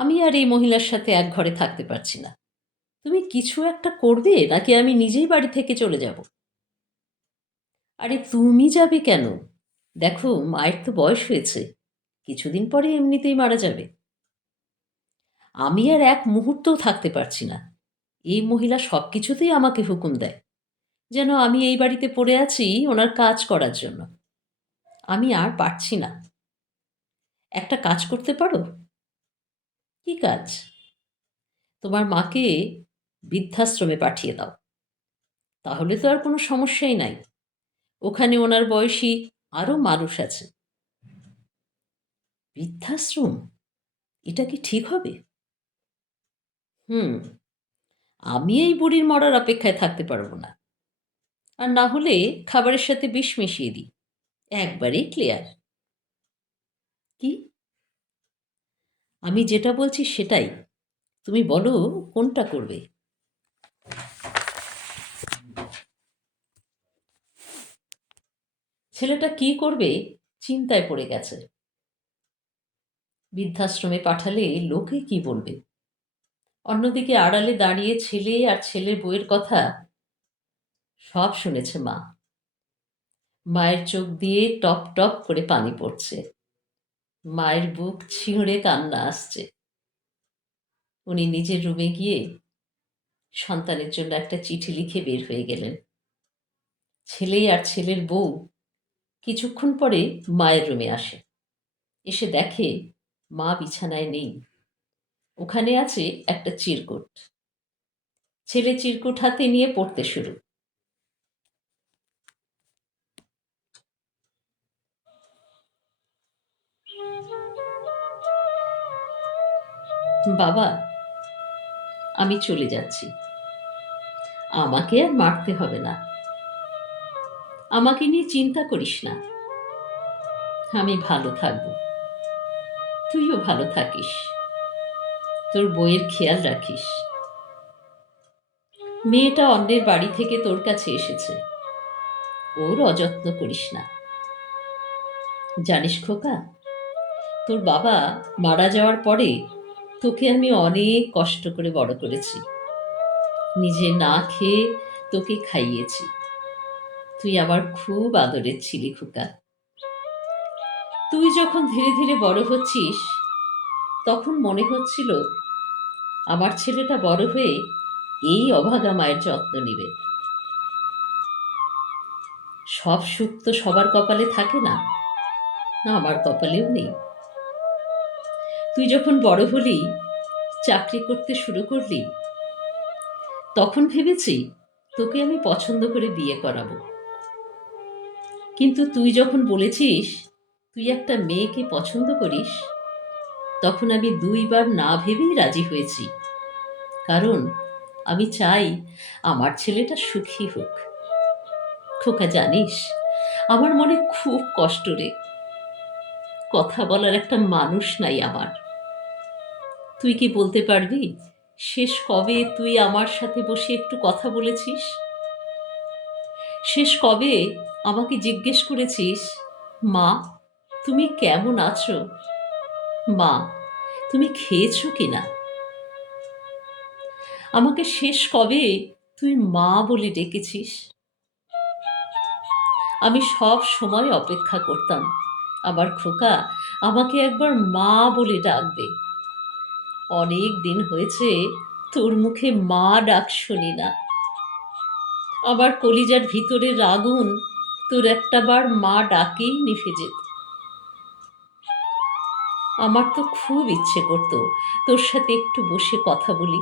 আমি আর এই মহিলার সাথে এক ঘরে থাকতে পারছি না। তুমি কিছু একটা করবে নাকি আমি নিজেই বাড়ি থেকে চলে যাব? আরে তুমি যাবে কেন? দেখো, মায়ের তো বয়স হয়েছে, কিছুদিন পরে এমনিতেই মারা যাবে। আমি আর এক মুহূর্তও থাকতে পারছি না। এই মহিলা সব কিছুতেই আমাকে হুকুম দেয়, যেন আমি এই বাড়িতে পড়ে আছি ওনার কাজ করার জন্য। আমি আর পারছি না। একটা কাজ করতে পারো? কি কাজ? তোমার মাকে বৃদ্ধাশ্রমে পাঠিয়ে দাও, তাহলে তো আর কোনো সমস্যাই নাই। ওখানে ওনার বয়সী আরও মানুষ আছে। বৃদ্ধাশ্রম? এটা কি ঠিক হবে? হুম, আমি এই বুড়ির মরার অপেক্ষায় থাকতে পারবো না। আর না হলে খাবারের সাথে বিষ মিশিয়ে দিই, একবারেই ক্লিয়ার। কি? আমি যেটা বলছি সেটাই, তুমি বলো কোনটা করবে। ছেলেটা কি করবে চিন্তায় পড়ে গেছে। বৃদ্ধাশ্রমে পাঠালে লোকে কি বলবে? অন্যদিকে আড়ালে দাঁড়িয়ে ছেলে আর ছেলের বউয়ের কথা সব শুনেছে মা। মায়ের চোখ দিয়ে টপ টপ করে পানি পড়ছে, মায়ের বুক ছিঁড়ে কান্না আসছে। উনি নিজের রুমে গিয়ে সন্তানের জন্য একটা চিঠি লিখে বের হয়ে গেলেন। ছেলে আর ছেলের বউ কিছুক্ষণ পরে মায়ের রুমে আসে। এসে দেখে মা বিছানায় নেই, ওখানে আছে একটা চিরকুট। ছেলে চিরকুট হাতে নিয়ে পড়তে শুরু। বাবা, আমি চলে যাচ্ছি, আমাকে আর মারতে হবে না, আমাকে নিয়ে চিন্তা করিস না, আমি ভালো থাকবো, তুইও ভালো থাকিস, তোর বইয়ের খেয়াল রাখিস। মেয়েটা অন্যের বাড়ি থেকে তোর কাছে এসেছে, ওর অযত্ন করিস না। জানিস খোকা, তোর বাবা মারা যাওয়ার পরে তোকে আমি অনেক কষ্ট করে বড় করেছি, নিজে না খেয়ে তোকে খাইয়েছি। তুই আমার খুব আদরের ছিলি খোকা। তুই যখন ধীরে ধীরে বড় হচ্ছিস, তখন মনে হচ্ছিল আমার ছেলেটা বড় হয়ে এই অভাগা মায়ের যত্ন নেবে। সব সুখ তো সবার কপালে থাকে না, আমার কপালেও নেই। তুই যখন বড় হলি, চাকরি করতে শুরু করলি, তখন ভেবেছি তোকে আমি পছন্দ করে বিয়ে করাবো। কিন্তু তুই যখন বলেছিস তুই একটা মেয়েকে পছন্দ করিস, তখন আমি দুইবার না ভেবেই রাজি হয়েছি। কারণ আমি চাই আমার ছেলেটা সুখী হোক। খোকা, জানিস আমার মনে খুব কষ্ট রে, কথা বলার একটা মানুষ নাই আমার। তুই কি বলতে পারবি শেষ কবে তুই আমার সাথে বসে একটু কথা বলেছিস? শেষ কবে আমাকে জিজ্ঞেস করেছিস, মা তুমি কেমন আছো, মা তুমি খেয়েছো কিনা? আমাকে শেষ কবে তুই মা বলে ডেকেছিস? আমি সব সময় অপেক্ষা করতাম আমার খোকা আমাকে একবার মা বলে ডাকবে। অনেক দিন হয়েছে তোর মুখে মা ডাক শুনি না। আমার কলিজার ভিতরের আগুন তোর একটা বার মা ডাকেই নিভে যেত। আমার তো খুব ইচ্ছে করতো তোর সাথে একটু বসে কথা বলি।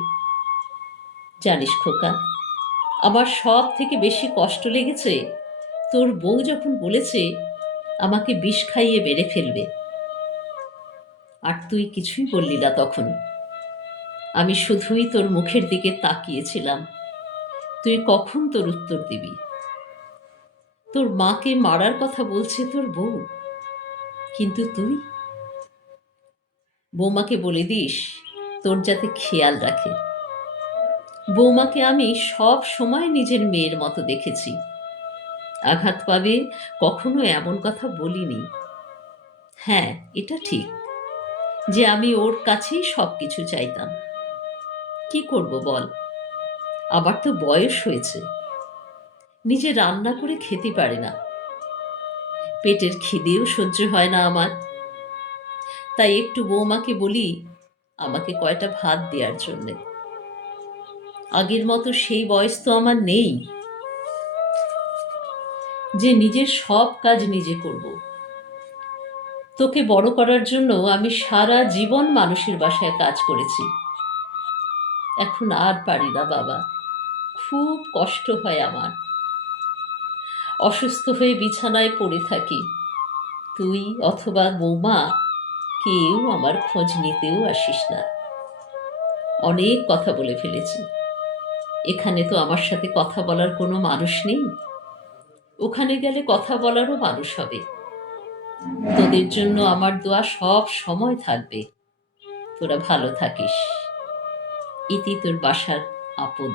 জানিস খোকা, আমার সব থেকে বেশি কষ্ট লেগেছে তোর বউ যখন বলেছে আমাকে বিষ খাইয়ে মেরে ফেলবে, আর তুই কিছুই বললি না তখন। আমি শুধুই তোর মুখের দিকে তাকিয়েছিলাম, তুই কখন তোর উত্তর দিবি। তোর মাকে মারার কথা বলছে তোর বউ, কিন্তু তুই বৌমাকে বলে দিস তোর যাতে খেয়াল রাখে। বৌমাকে আমি সব সময় নিজের মেয়ের মতো দেখেছি, আঘাত পাবে কখনো এমন কথা বলিনি। হ্যাঁ, এটা ঠিক, যে আমি ওর কাছেই সব কিছু চাইতাম। কি করব বল, আমার তো বয়স হয়েছে, নিজে রান্না করে খেতে পারে না, পেটের খিদেও সহ্য হয় না আমার। তাই একটু বৌমাকে বলি আমাকে কয়টা ভাত দেওয়ার জন্যে। আগের মতো সেই বয়স তো আমার নেই যে নিজের সব কাজ নিজে করব। তোকে বড় করার জন্য আমি সারা জীবন মানুষের বাসায় কাজ করেছি, এখন আর পারি না বাবা, খুব কষ্ট হয় আমার। অসুস্থ হয়ে বিছানায় পড়ে থাকি, তুই অথবা বৌমা কেউ আমার খোঁজ নিতেও আসিস না। অনেক কথা বলে ফেলেছি, এখানে তো আমার সাথে কথা বলার কোনো মানুষ নেই, ওখানে গেলে কথা বলারও মানুষ হবে। তোদের জন্য আমার দোয়া সব সময় থাকবে, তোরা ভালো থাকিস। ইতি তোর বাসার আপদ।